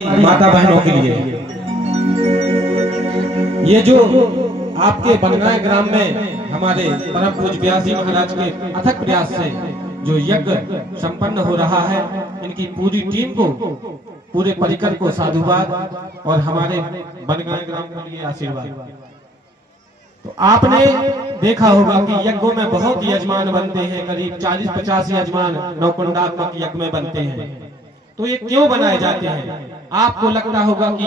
माता बहनों के लिए ये जो आपके बनगाय ग्राम में हमारे परम पूज्य व्यास जी महाराज के अथक प्रयास से जो यज्ञ संपन्न हो रहा है, इनकी पूरी टीम को, पूरे परिकर को साधुवाद और हमारे बनगाय ग्राम के लिए आशीर्वाद। तो आपने देखा होगा कि यज्ञों में बहुत यजमान बनते हैं, करीब 40-50 यजमान नौकुंडात्मक यज्ञ में बनते हैं। तो ये क्यों बनाए जाते हैं? आपको लगता होगा कि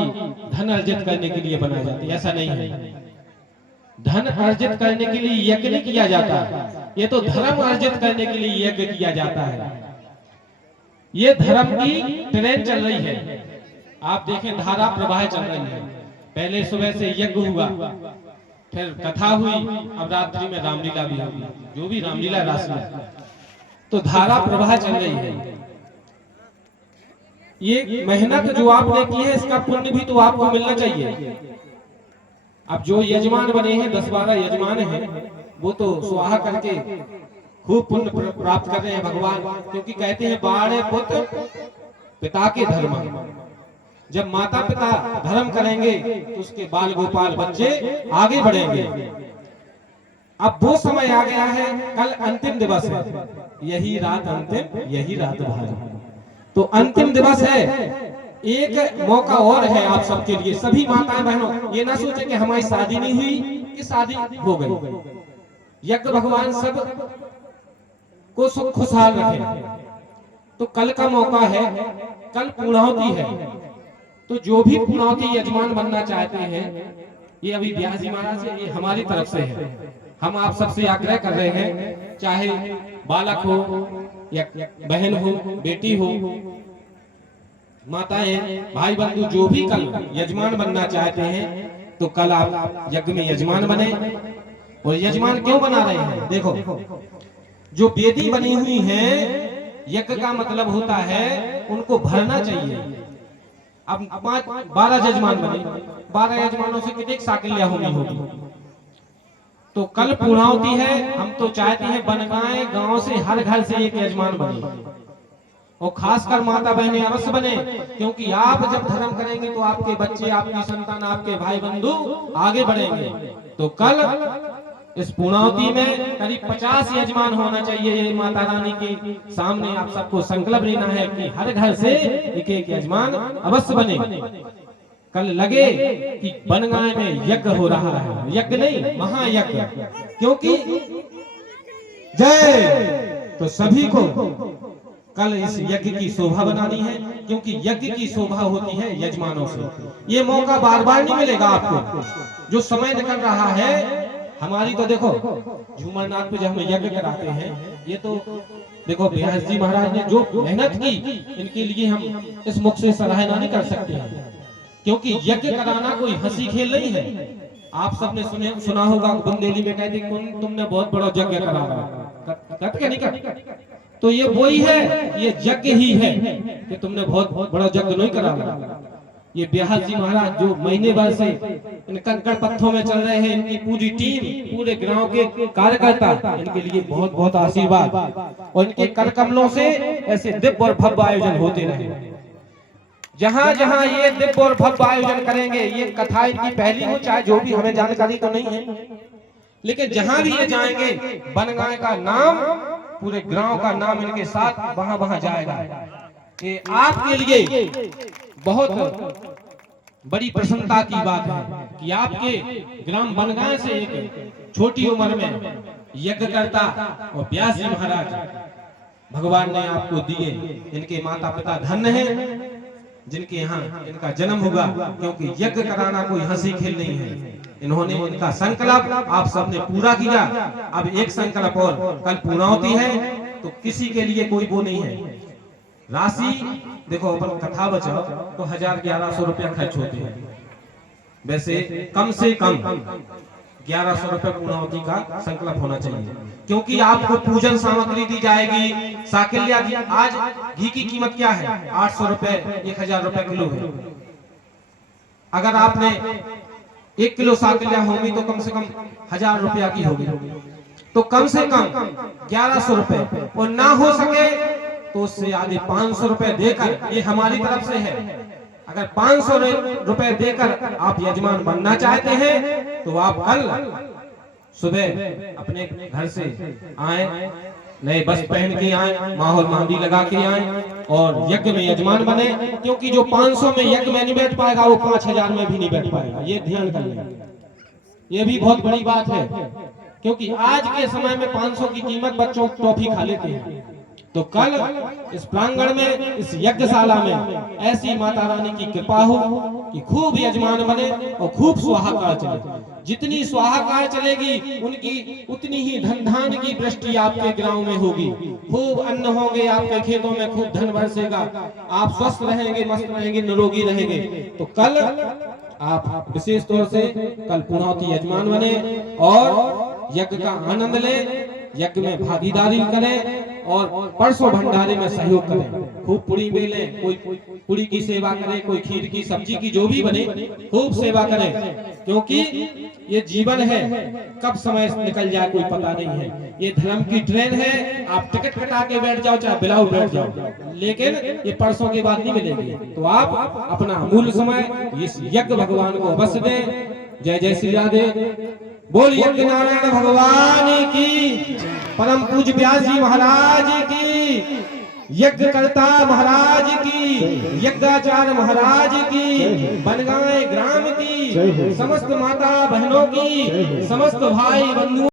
धन अर्जित करने के लिए बनाए जाते हैं, ऐसा नहीं है। धन अर्जित करने के लिए यज्ञ नहीं किया जाता, ये तो धर्म अर्जित करने के लिए यज्ञ किया जाता है। ये धर्म की ट्रेन चल रही है, आप देखें धारा प्रवाह चल रही है। पहले सुबह से यज्ञ हुआ, फिर कथा हुई, अब रात्रि में रामलीला भी होगी, जो भी रामलीला रासलीला, तो धारा प्रवाह चल रही है। ये मेहनत जो आपने की है, इसका पुण्य भी तो आपको मिलना चाहिए। अब जो यजमान बने हैं, 10-12 यजमान हैं, वो तो स्वाहा करके खूब पुण्य प्राप्त कर रहे हैं भगवान, क्योंकि कहते हैं बाड़े पुत्र पिता के धर्म। जब माता पिता धर्म करेंगे तो उसके बाल गोपाल बच्चे आगे बढ़ेंगे। अब वो समय आ गया है, कल अंतिम दिवस है, यही रात अंतिम, यही रात भारी। तो अंतिम दिवस है, एक मौका और है आप सबके लिए। सभी माताएं बहनों ये ना सोचे कि हमारी शादी नहीं हुई कि शादी हो गई। यज्ञ भगवान सब को सुख खुशहाल रखे। तो कल का मौका है, कल पूर्णाहुति है। तो जो भी पूर्णाहुति यजमान बनना चाहते हैं, ये अभी व्यास जी महाराज से, ये हमारी तरफ से है। हम आप सबसे आग्रह कर रहे हैं, चाहे बालक हो या बहन हो, बेटी हो, माताएं, भाई बंधु, जो भी कल यजमान बनना चाहते हैं, तो कल आप यज्ञ में यजमान बने। और यजमान क्यों बना रहे हैं? देखो, जो वेदी बनी हुई है, यज्ञ का मतलब होता है उनको भरना चाहिए। अब 12 यजमान बने, 12 यजमानों से कितने साकल्या होगी। तो कल पूर्णाहुति है, हम तो चाहते हैं बनगाय गांव से हर घर से एक यजमान बने, और खासकर माता बहनें अवश्य बने, क्योंकि आप जब धर्म करेंगे तो आपके बच्चे, आपकी संतान, आपके भाई बंधु आगे बढ़ेंगे। तो कल इस पूर्णाहुति में करीब 50 यजमान होना चाहिए। ये माता रानी के सामने आप सबको संकल्प लेना है कि हर घर से एक एक यजमान अवश्य बने। कल लगे कि बनगाय में यज्ञ हो रहा है, यज्ञ नहीं महायज्ञ, क्योंकि जय, तो सभी को कल इस यज्ञ की शोभा बनानी है, क्योंकि यज्ञ की शोभा होती है यजमानों से। ये मौका बार बार नहीं मिलेगा आपको। जो समय निकल रहा है, हमारी तो देखो झूमरनाथ पे जब हम यज्ञ कराते हैं, ये तो देखो व्यास जी महाराज ने जो मेहनत की, इनके लिए हम इस मुख से सराहना नहीं कर सकते हैं, क्योंकि यज्ञ कराना कोई हंसी खेल नहीं है। आप सबने सुना होगा, बुंदेली में कहते हैं तुमने बहुत बड़ा यज्ञ करा, कट के नहीं कर। तो ये वही है, ये यज्ञ ही है कि तुमने बहुत बड़ा यज्ञ नहीं करा। ये व्यास जी महाराज जो महीने भर से इन कंकड़ पत्थरों में चल रहे हैं, इनकी पूरी टीम, पूरे गांव के कार्यकर्ता, इनके लिए बहुत बहुत आशीर्वाद। और इनके कर कमलों से ऐसे दिव्य और भव्य आयोजन होते रहे। जहां जहां ये दिव्य और भव्य आयोजन करेंगे, ये कथा इनकी पहली हो, चाहे जो भी, हमें जानकारी तो नहीं है, लेकिन जहां भी ये जाएंगे, बनगाय का नाम, पूरे गांव का नाम इनके साथ वहां वहां जाएगा। ये आपके लिए बहुत बड़ी प्रसन्नता की बात है कि आपके ग्राम बनगाय से एक छोटी उम्र में यज्ञ करता और व्यास जी महाराज भगवान ने आपको दिए। इनके माता पिता धन्य हैं जिनके यहाँ इनका जन्म हुआ, क्योंकि यज्ञ कराना कोई हंसी खेल नहीं है। इन्होंने इनका संकल्प आप सबने पूरा किया। अब एक संकल्प और, कल पूर्णाहुति है, तो किसी के लिए कोई वो नहीं है। राशि देखो, अपन कथा बचाओ तो 1000-1100 रुपया खर्च होते हैं। वैसे कम से कम 1100 रुपये पूर्णाहुति का संकल्प होना चाहिए, क्योंकि आपको पूजन सामग्री दी जाएगी। साकल्या की आज घी की कीमत क्या है? 800 रुपए, 1000 रुपए किलो है। अगर आपने 1 किलो साकल्या होगी तो कम से कम 1000 रुपया की होगी। तो कम से कम 1100 रुपए, और ना हो सके तो उससे आगे 500 रुपए देकर, ये हमारी तरफ से है, अगर 500 रुपए देकर आप यजमान बनना चाहते हैं तो आप कल सुबह अपने घर से आए, नए वस्त्र पहन के आए, माहौल मेहंदी लगा के आए और यज्ञ में यजमान बने। क्योंकि जो 500 में यज्ञ में नहीं बैठ पाएगा वो 5000 में भी नहीं बैठ पाएगा, ये ध्यान कर लें। ये भी बहुत बड़ी बात है, क्योंकि आज के समय में 500 की कीमत बच्चों टॉफी खा लेते हैं। तो कल इस प्रांगण में, इस यज्ञशाला में ऐसी माता रानी की कृपा हो कि खूब यजमान बने और खूब स्वाहाकार चले। जितनी स्वाहाकार चलेगी उनकी उतनी ही धन धान की वृष्टि आपके गांव में होगी। खूब अन्न होंगे आपके खेतों में, खूब धन बरसेगा, आप स्वस्थ रहेंगे, मस्त रहेंगे, निरोगी रहेंगे। तो कल आप विशेष तौर से कल पूर्णाहुति यजमान बने और यज्ञ का आनंद लें, यज्ञ में भागीदारी करें और परसों भंडारे में सहयोग करें। खूब पूरी बेलें, कोई पूरी की सेवा करे, कोई खीर की, सब्जी की, जो भी बने खूब सेवा करें। क्योंकि ये जीवन है, कब समय निकल जाए कोई पता नहीं है। ये धर्म की ट्रेन है, आप टिकट कटा के बैठ जाओ चाहे बिलाऊ बैठ जाओ, लेकिन ये परसों के बाद नहीं मिलेगी। तो आप अपना अमूल्य समय इस यज्ञ भगवान को अवश्य दें। जय जय श्री राधे। बोल यज्ञ नारायण भगवान की, परम पूज्य व्यास जी महाराज की, यज्ञकर्ता महाराज की, यज्ञाचार्य महाराज की, बनगांव ग्राम की, समस्त माता बहनों की, समस्त भाई बंधुओं